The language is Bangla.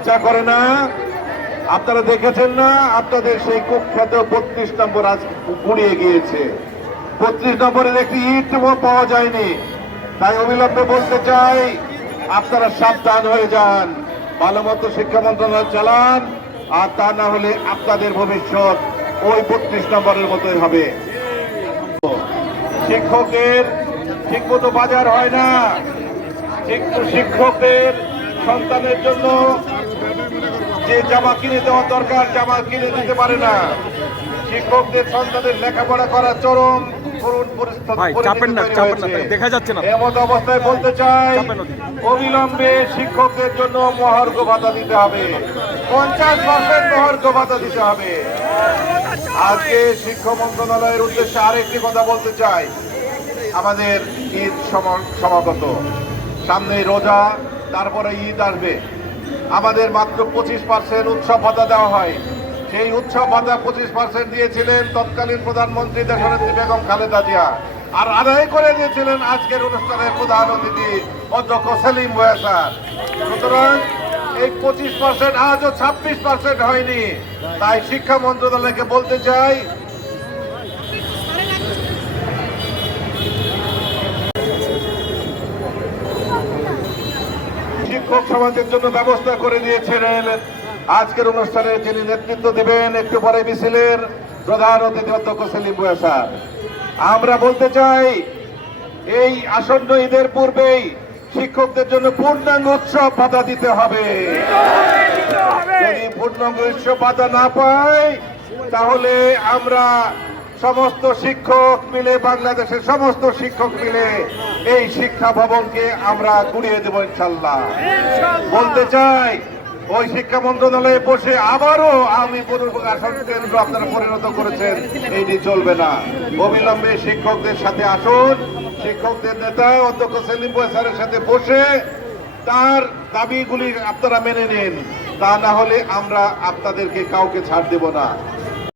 ইচ্ছা করে না। আপনারা দেখেছেন না? আপনাদের সেই কুখ্যাত বত্রিশ নম্বর আজ গুড়িয়ে গিয়েছে। বত্রিশ নম্বরের একটি ইট পাওয়া যায়নি। তাই অবিলম্বে বলতে চাই, আপনারা সাবধান হয়ে যান। ভালো মতো শিক্ষা মন্ত্রণালয় চালান, আর তা না হলে আপনাদের ভবিষ্যৎ ওই বত্রিশ নম্বরের মতোই হবে। শিক্ষকের ঠিক মতো বাজার হয় না। ঠিক শিক্ষকদের সন্তানের জন্য যে জামা কিনে দেওয়া দরকার জামা কিনে দিতে পারে না শিক্ষকদের সন্তানের লেখাপড়া করার চরম করুণ। দেখা যাচ্ছে না। অবস্থায় বলতে চাই। অবিলম্বে শিক্ষকদের জন্য মহার্ঘ ভাতা দিতে হবে পঞ্চাশ পার্সেন্ট মহার্ঘ ভাতা দিতে হবে আজকে শিক্ষা মন্ত্রণালয়ের উদ্দেশ্যে আরেকটি কথা বলতে চাই আমাদের ঈদ সম- সমাগত সামনে রোজা তারপরে ঈদ আসবে আমাদের মাত্র পঁচিশ পার্সেন্ট উৎসব ভাতা দেওয়া হয়। সেই উৎসব ভাতা পঁচিশ পার্সেন্ট দিয়েছিলেন তৎকালীন প্রধানমন্ত্রী দেশনেত্রী বেগম খালেদা জিয়া। আর আদায় করে দিয়েছিলেন আজকের অনুষ্ঠানের প্রধান অতিথি অধ্যক্ষ সেলিম বয়াসার সুতরাং এই পঁচিশ পার্সেন্ট আজও ছাব্বিশ পার্সেন্ট হয়নি। তাই শিক্ষা মন্ত্রণালয়কে বলতে চাই শিক্ষক সমাজের জন্য ব্যবস্থা করে দিয়েছিলেন। আজকের অনুষ্ঠানে যিনি নেতৃত্ব দিবেন, একটু পরে মিছিলের প্রধান অতিথি অধ্যক্ষ সেলিম বুয়া আমরা বলতে চাই, এই আসন্ন ঈদের পূর্বেই শিক্ষকদের জন্য পূর্ণাঙ্গ উৎসব ভাতা দিতে হবে। যদি পূর্ণাঙ্গ উৎসব ভাতা না পাই তাহলে আমরা সমস্ত শিক্ষক মিলে বাংলাদেশের সমস্ত শিক্ষক মিলে এই শিক্ষা ভবনকে আমরা গুড়িয়ে দেবো ইনশাল্লাহ। বলতে চাই ওই শিক্ষা মন্ত্রণালয়ে বসে আবারও আমি পুনর্বাসন কেন্দ্র আপনারা পরিণত করেছেন এইটি চলবে না। অবিলম্বে শিক্ষকদের সাথে আসুন শিক্ষকদের নেতা অধ্যক্ষ সেলিম স্যারের সাথে বসে তার দাবিগুলি আপনারা মেনে নিন। তা না হলে আমরা আপনাদেরকে কাউকে ছাড় দেব না।